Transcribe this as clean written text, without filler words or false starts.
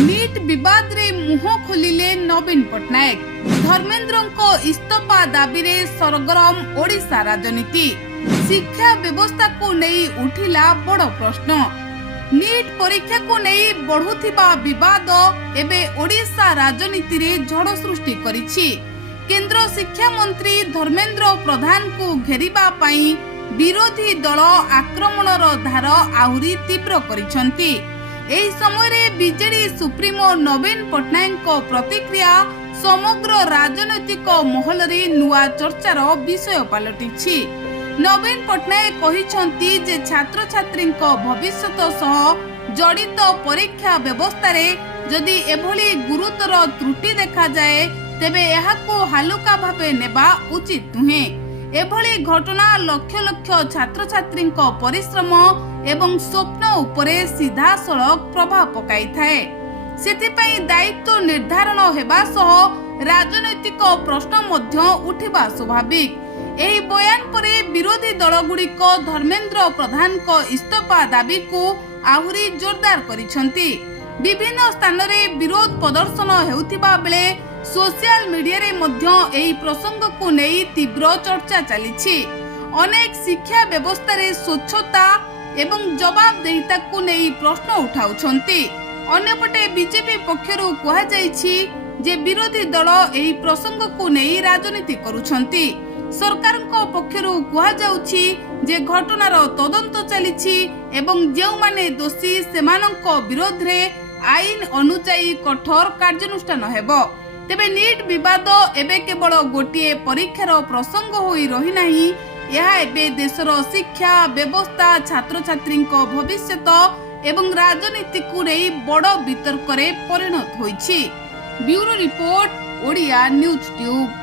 NEET विवाद रे मुह खोलिले नवीन पट्टनायक। धर्मेंद्र को इस्तीफा दाबी रे सरगरम ओडिशा राजनीति। शिक्षा व्यवस्था को नहीं उठिला बड़ प्रश्न। नीट परीक्षा को नहीं बढ़ुथिबा विवाद एबे ओडिशा राजनीति रे झड़ सृष्टि करिछि। केंद्र शिक्षा मंत्री धर्मेंद्र प्रधान को घेरिबा पई विरोधी दल आक्रमणर धार आहुरी तीव्र करिसंती। एही समय रे बीजेडी सुप्रीमो नवीन पट्टनायक प्रतिक्रिया समग्र राजनैतिक महल रे नुआ चर्चार विषय पलटिछि। नवीन पट्टनायक कहिसंती जे छात्र छात्री भविष्यत सह जड़ित परीक्षा व्यवस्था रे जदि एभली गुरुतर त्रुटि देखा जाए तेबे एहाको हालुका भाबे नेबा उचित नुहे। एभली घटना लक्ष लक्ष छात्र छात्री परिश्रम एवं स्वप्न उपरे सीधा सड़क प्रभाव पकाई थाए। सेतिपई दायित्व निर्धारण हेबा सह राजनैतिक प्रश्न मध्य उठिबा स्वाभाविक। एही बयान परे विरोधी दलगुड़िक धर्मेंद्र प्रधान को इस्तीफा दाबी को आहुरी जोरदार करिसंती। विभिन्न स्थान रे विरोध प्रदर्शन हेउथिबा बेले सोशल मीडिया रे मध्य एही प्रसंग को नहीं तीव्र चर्चा चलीछि। अनेक शिक्षा व्यवस्था रे स्वच्छता एवं जवाबदेहिता को नहीं प्रश्न उठाउछंती। अन्यपटे बीजेपी पक्षरु कहा जाइछि जे विरोधी दल एही प्रसंग को नहीं राजनीति करूछंती। सरकार को पक्षरु कहा जाउछि जे घटनार तदंत चलीछि एवं जेउ माने दोषी सेमानक विरोध रे आईन अनुसार कठोर कार्यानुष्ठान हेबो। तेबे नीट विवाद एबे केवल गोटिए परीक्षार प्रसंग होई रही नाही। यह एबे देशर शिक्षा व्यवस्था छात्र छात्री भविष्यत एवं राजनीति को नहीं बड़ वितर्क परिणत होइछि। Bureau report Odia news tube.